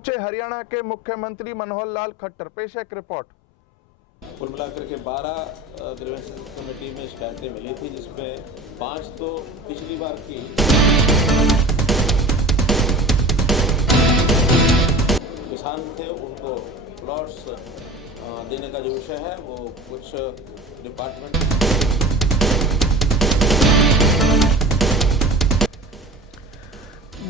पहुंचे हरियाणा के मुख्यमंत्री मनोहर लाल खट्टर। पेश है एक रिपोर्ट। कुल मिलाकर के 12 ग्रीवेंसेस कमेटी में शिकायतें मिली थी, जिसमें 5 तो पिछली बार की किसान थे, उनको प्लॉट्स देने का जो विषय है वो कुछ डिपार्टमेंट।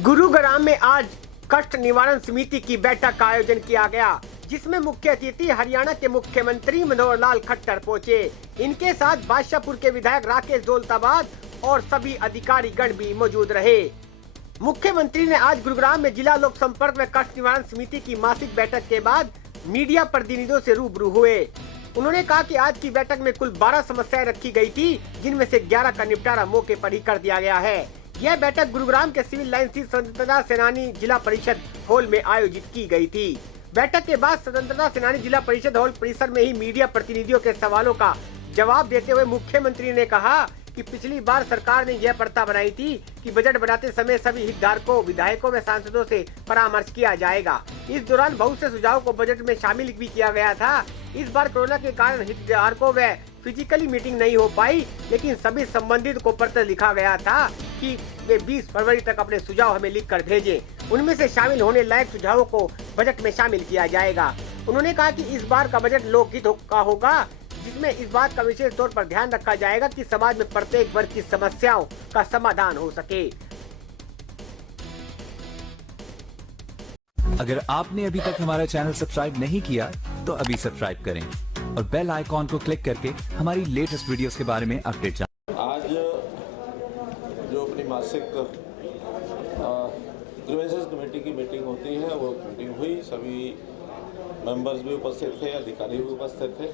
गुरुग्राम में आज कष्ट निवारण समिति की बैठक का आयोजन किया गया, जिसमें मुख्य अतिथि हरियाणा के मुख्यमंत्री मनोहर लाल खट्टर पहुंचे। इनके साथ बादशाहपुर के विधायक राकेश दौलताबाद और सभी अधिकारी गण भी मौजूद रहे। मुख्यमंत्री ने आज गुरुग्राम में जिला लोक संपर्क व कष्ट निवारण समिति की मासिक बैठक के बाद मीडिया प्रतिनिधियों से रूबरू हुए। उन्होंने कहा कि आज की बैठक में कुल 12 समस्याएं रखी गई थी, जिनमें से 11 का निपटारा मौके पर ही कर दिया गया है। यह बैठक गुरुग्राम के सिविल लाइन स्थित स्वतंत्रता सेनानी जिला परिषद हॉल में आयोजित की गई थी। बैठक के बाद स्वतंत्रता सेनानी जिला परिषद हॉल परिसर में ही मीडिया प्रतिनिधियों के सवालों का जवाब देते हुए मुख्यमंत्री ने कहा कि पिछली बार सरकार ने यह प्रथा बनाई थी कि बजट बनाते समय सभी हितधारकों, विधायकों व सांसदों से परामर्श किया जाएगा। इस दौरान बहुत से सुझावों को बजट में शामिल भी किया गया था। इस बार कोरोना के कारण हितधारकों व फिजिकली मीटिंग नहीं हो पाई, लेकिन सभी संबंधित को पत्र लिखा गया था कि वे 20 फरवरी तक अपने सुझाव हमें लिखकर भेजें। उनमें से शामिल होने लायक सुझावों को बजट में शामिल किया जाएगा। उन्होंने कहा कि इस बार का बजट लोकहित का होगा, जिसमें इस बात का विशेष तौर पर ध्यान रखा जाएगा कि समाज में प्रत्येक वर्ग की समस्याओं का समाधान हो सके। अगर आपने अभी तक हमारा चैनल सब्सक्राइब नहीं किया तो अभी सब्सक्राइब करें और बेल आइकॉन को क्लिक करके हमारी लेटेस्ट वीडियोस के बारे में अपडेट जानें। आज जो अपनी मासिक ग्रीवेंसेस कमेटी की मीटिंग होती है, वो मीटिंग हुई। सभी मेंबर्स भी उपस्थित थे, अधिकारी भी उपस्थित थे।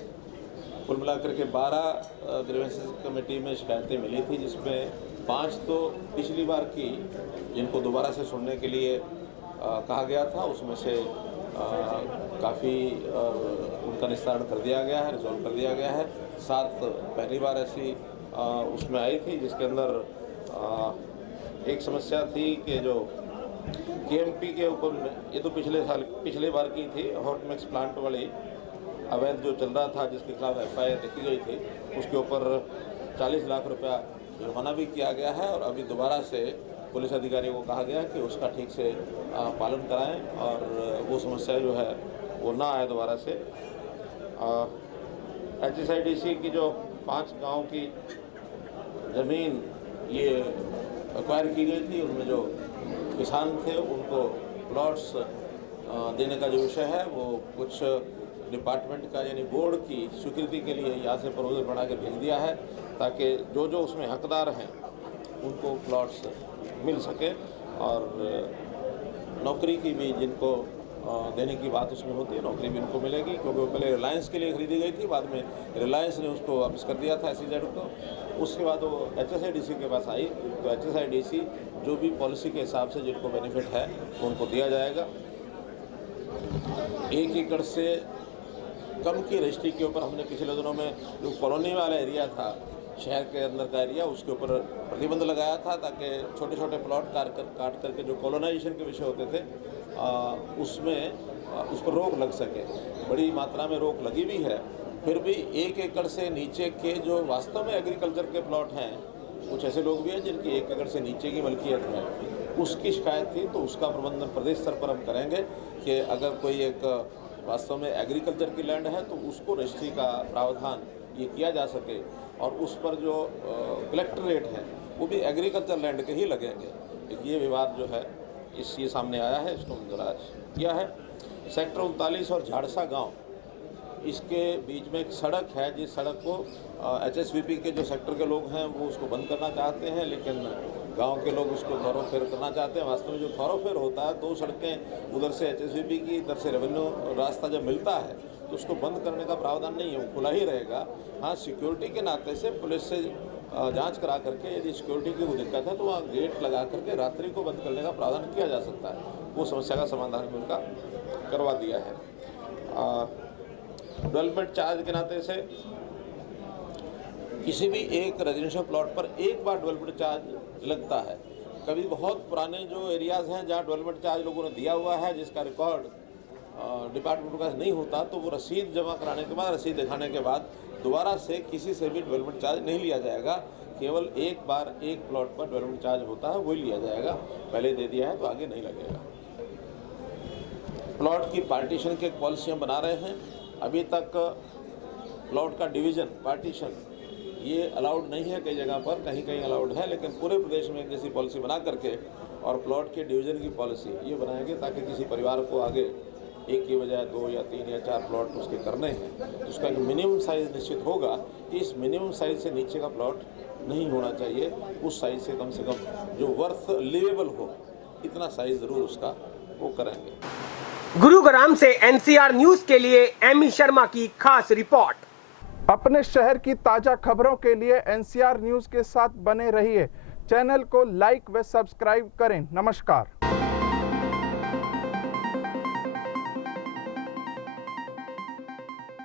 कुल मिलाकर के 12 ग्रीवेंसेस कमेटी में शिकायतें मिली थी, जिसमें 5 तो पिछली बार की, जिनको दोबारा से सुनने के लिए कहा गया था, उसमें से काफ़ी उनका निस्तारण कर दिया गया है, रिजॉल्व कर दिया गया है। 7 पहली बार ऐसी उसमें आई थी, जिसके अंदर एक समस्या थी कि जो केएमपी के ऊपर, ये तो पिछले बार की थी, हॉट मिक्स प्लांट वाली अवैध जो चल रहा था, जिसके खिलाफ FIR लिखी गई थी, उसके ऊपर 40 लाख रुपया जुर्माना भी किया गया है। और अभी दोबारा से पुलिस अधिकारियों को कहा गया कि उसका ठीक से पालन कराएं और वो समस्या जो है वो ना आए दोबारा से। HSIDC की जो 5 गांव की ज़मीन ये एक्वायर की गई थी, उनमें जो किसान थे उनको प्लॉट्स देने का जो विषय है वो कुछ डिपार्टमेंट का यानी बोर्ड की स्वीकृति के लिए यहाँ से प्रपोजल बना के भेज दिया है, ताकि जो जो उसमें हकदार हैं उनको प्लॉट्स मिल सके। और नौकरी की भी जिनको देने की बात उसमें होती है, नौकरी भी इनको मिलेगी, क्योंकि वो पहले रिलायंस के लिए खरीदी गई थी, बाद में रिलायंस ने उसको वापस कर दिया था SEZ को। उसके बाद वो HSIDC के पास आई, तो HSIDC जो भी पॉलिसी के हिसाब से जिनको बेनिफिट है उनको दिया जाएगा। 1 एकड़ से कम की रजिस्ट्री के ऊपर हमने पिछले दिनों में जो कॉलोनी वाला एरिया था, शहर के अंदर का एरिया, उसके ऊपर प्रतिबंध लगाया था, ताकि छोटे छोटे प्लॉट काट करके जो कॉलोनाइजेशन के विषय होते थे उसमें उस पर रोक लग सके। बड़ी मात्रा में रोक लगी भी है, फिर भी 1 एकड़ से नीचे के जो वास्तव में एग्रीकल्चर के प्लॉट हैं, कुछ ऐसे लोग भी हैं जिनकी 1 एकड़ से नीचे की मलकियत है, उसकी शिकायत थी। तो उसका प्रबंधन प्रदेश स्तर पर हम करेंगे कि अगर कोई एक वास्तव में एग्रीकल्चर की लैंड है तो उसको रजिस्ट्री का प्रावधान ये किया जा सके, और उस पर जो कलेक्टर रेट है वो भी एग्रीकल्चर लैंड के ही लगेंगे। ये विवाद जो है ये सामने आया है, इसको दराज किया है। सेक्टर 39 और झाड़सा गांव, इसके बीच में एक सड़क है, जिस सड़क को HSVP के जो सेक्टर के लोग हैं वो उसको बंद करना चाहते हैं, लेकिन गांव के लोग उसको थॉरोफेयर करना चाहते हैं। वास्तव में जो थॉरोफेयर होता है, 2 सड़कें उधर से HSVP की, इधर से रेवेन्यू रास्ता जब मिलता है तो उसको बंद करने का प्रावधान नहीं है, वो खुला ही रहेगा। हाँ, सिक्योरिटी के नाते से पुलिस से जांच करा करके यदि सिक्योरिटी की कोई दिक्कत है तो वहाँ गेट लगा करके रात्रि को बंद करने का प्रावधान किया जा सकता है। वो समस्या का समाधान भी उनका करवा दिया है। डेवलपमेंट चार्ज के नाते से किसी भी एक रेजिडेंशियल प्लॉट पर एक बार डेवलपमेंट चार्ज लगता है, कभी बहुत पुराने जो एरियाज़ हैं जहाँ डेवलपमेंट चार्ज लोगों ने दिया हुआ है, जिसका रिकॉर्ड डिपार्टमेंट का नहीं होता, तो वो रसीद जमा कराने के बाद, रसीद दिखाने के बाद दोबारा से किसी से भी डेवलपमेंट चार्ज नहीं लिया जाएगा। केवल एक बार एक प्लॉट पर डेवलपमेंट चार्ज होता है, वही लिया जाएगा। पहले दे दिया है तो आगे नहीं लगेगा। प्लॉट की पार्टीशन की पॉलिसी हम बना रहे हैं। अभी तक प्लॉट का डिवीज़न, पार्टीशन ये अलाउड नहीं है, कई जगह पर कहीं कहीं अलाउड है, लेकिन पूरे प्रदेश में एक जैसी पॉलिसी बना करके और प्लॉट के डिवीज़न की पॉलिसी ये बनाएंगे ताकि किसी परिवार को आगे एक की बजाय 2 या 3 या 4 प्लॉट उसके करने हैं, तो उसका एक मिनिमम साइज़ निश्चित होगा कि इस मिनिमम साइज़ से नीचे का प्लॉट नहीं होना चाहिए। उस साइज़ से कम जो वर्थ लिवेबल हो, इतना साइज़ ज़रूर उसका वो करेंगे। गुरुग्राम से NCR न्यूज के लिए एमी शर्मा की खास रिपोर्ट। अपने शहर की ताजा खबरों के लिए NCR न्यूज के साथ बने रहिए। चैनल को लाइक व सब्सक्राइब करें। नमस्कार।